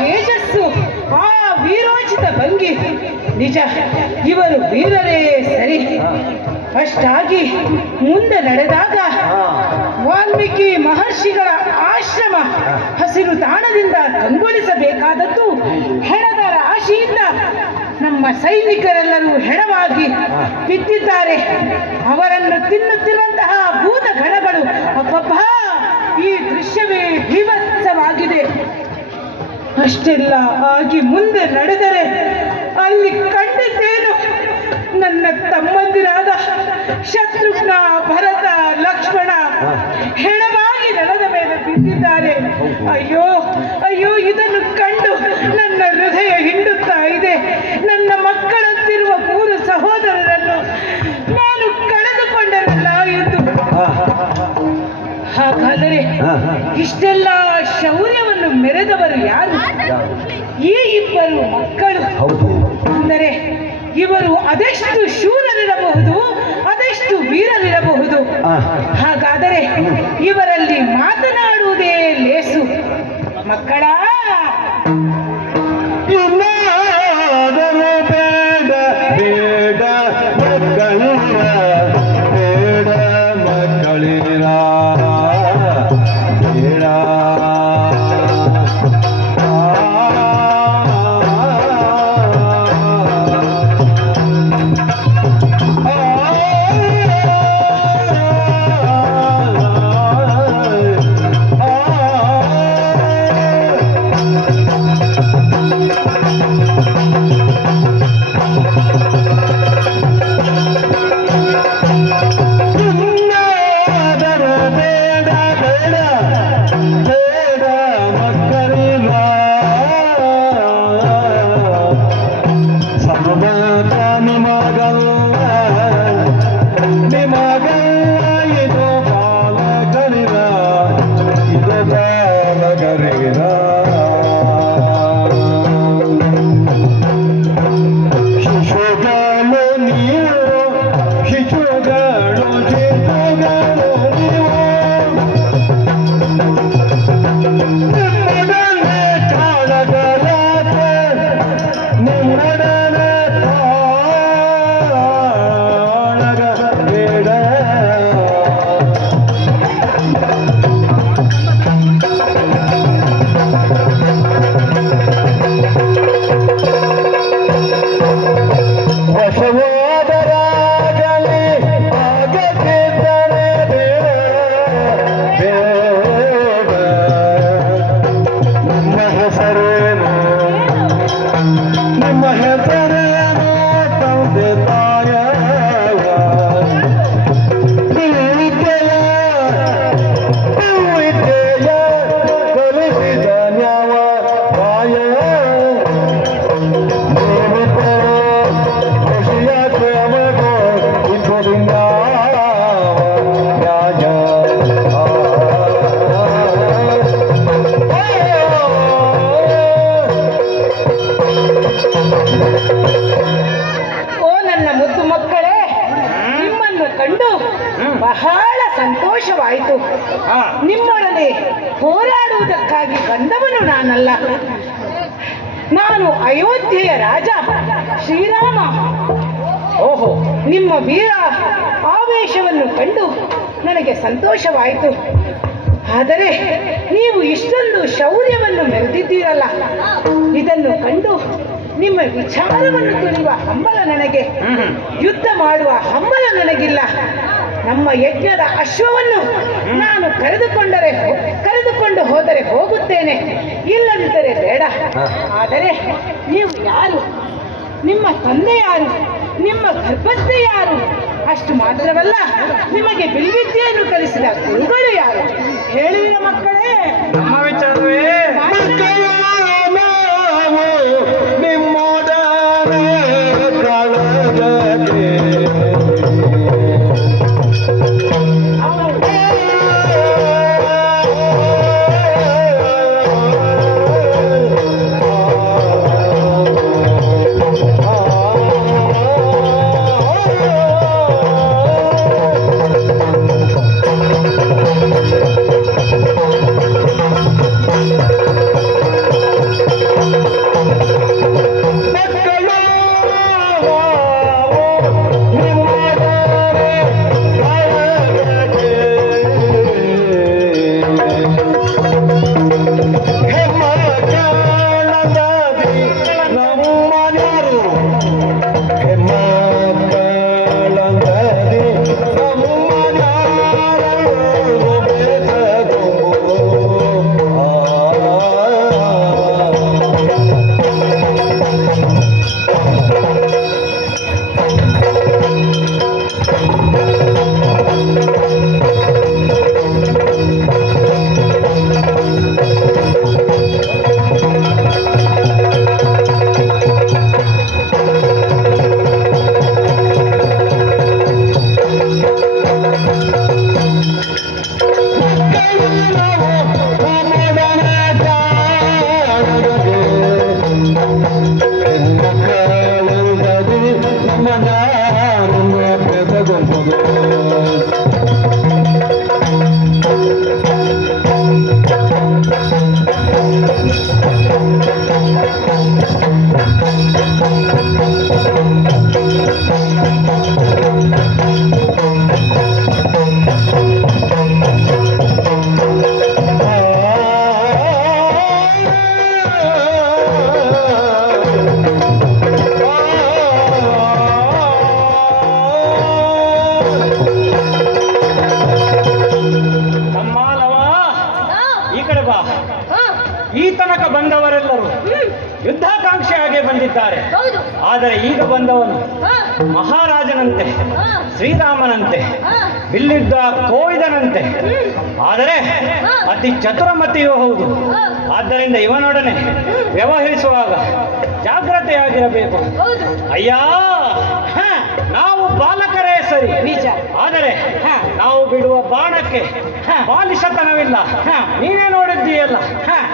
ತೇಜಸ್ಸು, ಆ ವೀರೋಚಿತ ಭಂಗಿ, ನಿಜ ಇವರು ವೀರರೇ ಸರಿ. ಅಷ್ಟಾಗಿ ಮುಂದೆ ನಡೆದಾಗ ವಾಲ್ಮೀಕಿ ಮಹರ್ಷಿಗಳ ಆಶ್ರಮ ಹಸಿರು ತಾಣದಿಂದ ಕಂಗೊಳಿಸಬೇಕಾದದ್ದು ಹೆಣದ ರಾಶಿಯಿಂದ ನಮ್ಮ ಸೈನಿಕರೆಲ್ಲರೂ ಹೆಣವಾಗಿ ಬಿದ್ದಿದ್ದಾರೆ. ಅವರನ್ನು ತಿನ್ನುತ್ತಿರುವಂತಹ ಭೂತ ಗಣಗಳು, ಅಬ್ಬಬ್ಬ, ಈ ದೃಶ್ಯವೇ ಭೀಭತ್ಸವಾಗಿದೆ. ಅಷ್ಟೆಲ್ಲ ಆಗಿ ಮುಂದೆ ನಡೆದರೆ ಅಲ್ಲಿ ಕಂಡಿದ್ದೇನು? ನನ್ನ ತಮ್ಮಂದಿರಾದ ಶತ್ರುಘ್ನ, ಭರತ, ಲಕ್ಷ್ಮಣ ಹೆಣವಾಗಿ ನೆಲದ ಮೇಲೆ ಬಿದ್ದಿದ್ದಾರೆ. ಅಯ್ಯೋ ಅಯ್ಯೋ, ಇದನ್ನು ಕಂಡು ನನ್ನ ಹೃದಯ ಹಿಂಡುತ್ತಾ ಇದೆ. ನನ್ನ ಮಕ್ಕಳಂತಿರುವ 3 ಸಹೋದರರನ್ನು ನಾನು ಕಳೆದುಕೊಂಡರಲ್ಲ ಎಂದು. ಹಾಗಾದರೆ ಇಷ್ಟೆಲ್ಲ ಶೌರ್ಯವನ್ನು ಮೆರೆದವರು ಯಾರು? ಈ 2 ಮಕ್ಕಳು. ಅಂದರೆ ಇವರು ಅದೆಷ್ಟು ಶೂರರಿರಬಹುದು, ಅದೆಷ್ಟು ವೀರರಿರಬಹುದು. ಹಾಗಾದರೆ ಇವರಲ್ಲಿ ಮಾತನಾಡುವುದೇ ಲೇಸು. ಮಕ್ಕಳ ಬಹಳ ಸಂತೋಷವಾಯಿತು. ನಿಮ್ಮೊಡನೆ ಹೋರಾಡುವುದಕ್ಕಾಗಿ ಬಂದವನು ನಾನಲ್ಲ, ನಾನು ಅಯೋಧ್ಯೆಯ ರಾಜ ಶ್ರೀರಾಮ. ಓಹೋ, ನಿಮ್ಮ ವೀರ ಆವೇಶವನ್ನು ಕಂಡು ನನಗೆ ಸಂತೋಷವಾಯಿತು. ಆದರೆ ನೀವು ಇಷ್ಟೊಂದು ಶೌರ್ಯವನ್ನು ಮೆರೆದಿದ್ದೀರಲ್ಲ, ಇದನ್ನು ಕಂಡು ನಿಮ್ಮ ವಿಚಾರವನ್ನು ತಿಳಿಯುವ ಹಂಬಲ ನನಗೆ, ಯುದ್ಧ ಮಾಡುವ ಹಂಬಲ ನನಗಿಲ್ಲ. ನಮ್ಮ ಯಜ್ಞದ ಅಶ್ವವನ್ನು ನಾನು ಕರೆದುಕೊಂಡು ಹೋದರೆ ಹೋಗುತ್ತೇನೆ, ಇಲ್ಲದಿದ್ದರೆ ಬೇಡ. ಆದರೆ ನೀವು ಯಾರು, ನಿಮ್ಮ ತಂದೆ ಯಾರು, ನಿಮ್ಮ ಗರ್ಭಸ್ಥೆ ಯಾರು, ಅಷ್ಟು ಮಾತ್ರವಲ್ಲ ನಿಮಗೆ ಬಿಲ್ವಿದ್ಯೆಯನ್ನು ಕಲಿಸಿದ ಗುರುಗಳು ಯಾರು ಹೇಳುವಿನ ಮಕ್ಕಳೇ? ನಮ್ಮ ವಿಚಾರವೇ ಯುದ್ಧಾಕಾಂಕ್ಷೆಯಾಗಿ ಬಂದಿದ್ದಾರೆ. ಆದರೆ ಈಗ ಬಂದವನು ಮಹಾರಾಜನಂತೆ, ಶ್ರೀರಾಮನಂತೆ, ಬಿಲ್ಲಿದ್ದ ಕೋವಿದನಂತೆ, ಆದರೆ ಅತಿ ಚತುರಮತಿಯೂ ಹೌದು. ಆದ್ದರಿಂದ ಇವನೊಡನೆ ವ್ಯವಹರಿಸುವಾಗ ಜಾಗ್ರತೆಯಾಗಿರಬೇಕು. ಅಯ್ಯ, ನಾವು ಬಾಲಕರೇ ಸರಿ ನಿಜ, ಆದರೆ ನಾವು ಬಿಡುವ ಬಾಣಕ್ಕೆ ಬಾಲಿಶತನವಿಲ್ಲ. ನೀನೇ ನೋಡಿದ್ದೀಯಲ್ಲ,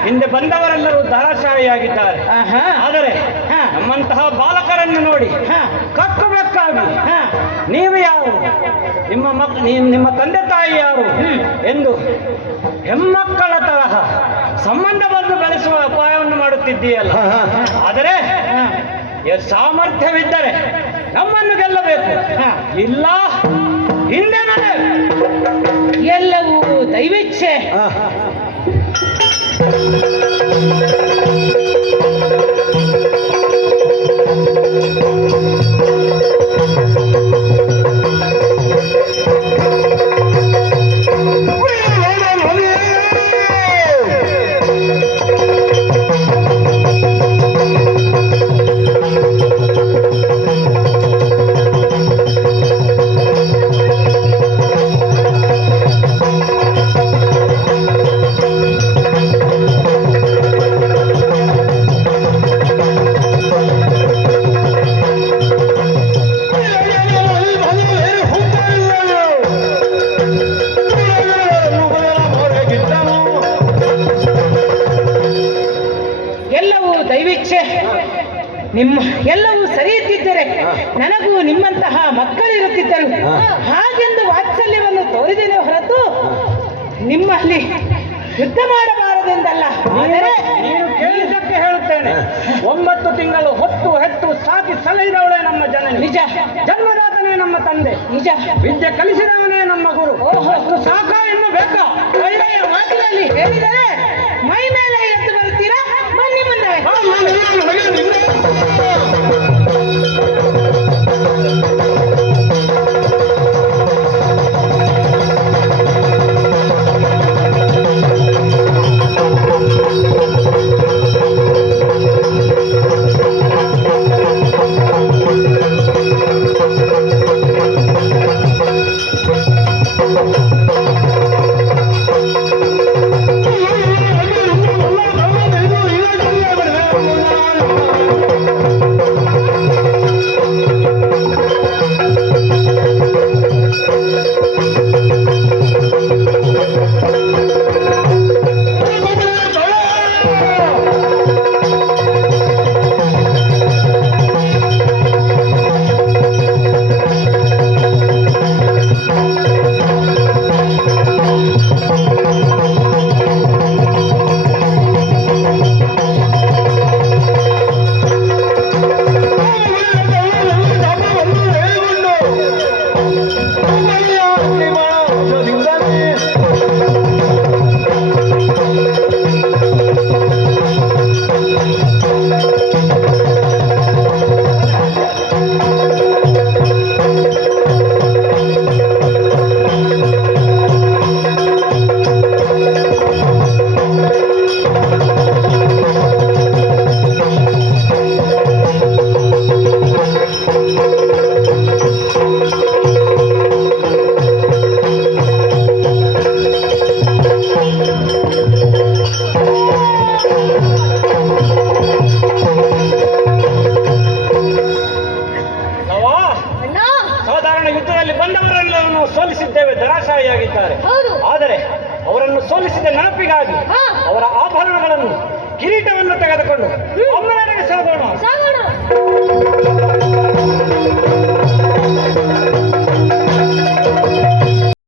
ಹಿಂದೆ ಬಂದವರೆಲ್ಲರೂ ಧರಾಶಾಹಿಯಾಗಿದ್ದಾರೆ. ಆದರೆ ನಮ್ಮಂತಹ ಬಾಲಕರನ್ನು ನೋಡಿ ಕಕ್ಕಬೇಕಾಗಿ ನೀವು ಯಾರು, ನಿಮ್ಮ ತಂದೆ ತಾಯಿ ಯಾರು ಎಂದು ಹೆಮ್ಮಕ್ಕಳ ತರಹ ಸಂಬಂಧವನ್ನು ಬೆಳೆಸುವ ಉಪಾಯವನ್ನು ಮಾಡುತ್ತಿದ್ದೀಯಲ್ಲ. ಆದರೆ ಸಾಮರ್ಥ್ಯವಿದ್ದರೆ ನಮ್ಮನ್ನು ಗೆಲ್ಲಬೇಕು, ಇಲ್ಲ ಹಿಂದೆ ನಡೆ. ಎಲ್ಲವೂ ದೈವೇಚ್ಛೆ. ದೈವೇಚ್ಛೆ. ಎಲ್ಲವೂ ಸರಿ ಇದ್ದಿದ್ದರೆ ನನಗೂ ನಿಮ್ಮಂತಹ ಮಕ್ಕಳಿರುತ್ತಿದ್ದರು. ಹಾಗೆಂದು ವಾತ್ಸಲ್ಯವನ್ನು ತೋರಿದೇನೆ ಹೊರತು ನಿಮ್ಮಲ್ಲಿ ಯುದ್ಧ ಮಾಡಬಾರದೆಂದಲ್ಲ. ಆದರೆ ನೀನು ಕೇಳಿದ್ದಕ್ಕೆ ಹೇಳುತ್ತೇನೆ, 9 ತಿಂಗಳು ಹೊತ್ತು ಹೆತ್ತು ಸಾಕಿ ಸಲಹಿದವಳೇ ನಮ್ಮ ಜನನಿ. ನಿಜ. ಜನ್ಮದಾತನೇ ನಮ್ಮ ತಂದೆ. ನಿಜ. ವಿದ್ಯೆ ಕಲಿಸಿದವನೇ ನಮ್ಮ ಗುರು. ಅಷ್ಟು ಸಾಕ ಇನ್ನು ಬೇಕಾ? ಒಳ್ಳೆಯ ಮಾತಿನಲ್ಲಿ ಹೇಳಿದರೆ ಮೈ ಮೇಲೆ ಎದ್ದು ಬರುತ್ತೀರಾ? ಬನ್ನಿ ಮುಂದೆ.